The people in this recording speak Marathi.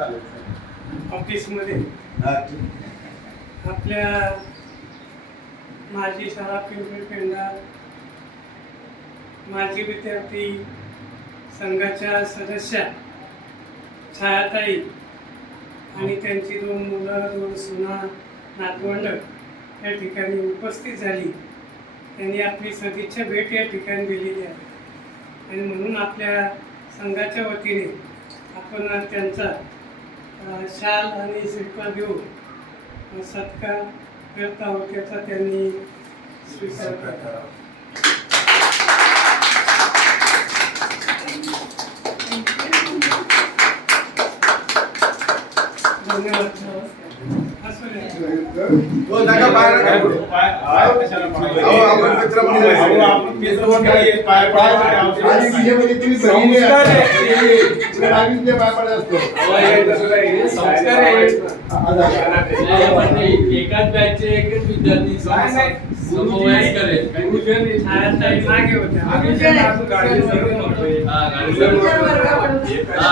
ऑफिसमध्ये आपल्या माजी शाळा पिंपरी पेंडा माजी विद्यार्थी संघाच्या सदस्या छायाताई आणि त्यांची 2 मुलं 2 सुना नातवंड या ठिकाणी उपस्थित झाली. त्यांनी आपली सदिच्छा भेट या ठिकाणी दिलेली आहे आणि म्हणून आपल्या संघाच्या वतीने आपण त्यांचा शाल आणि श्रीफळ देऊन सत्कार करत आहोत. त्याचा त्यांनी स्वीकार करावा. धन्यवाद. एकाच बॅचचे एकच विद्यार्थी मागे होत्या.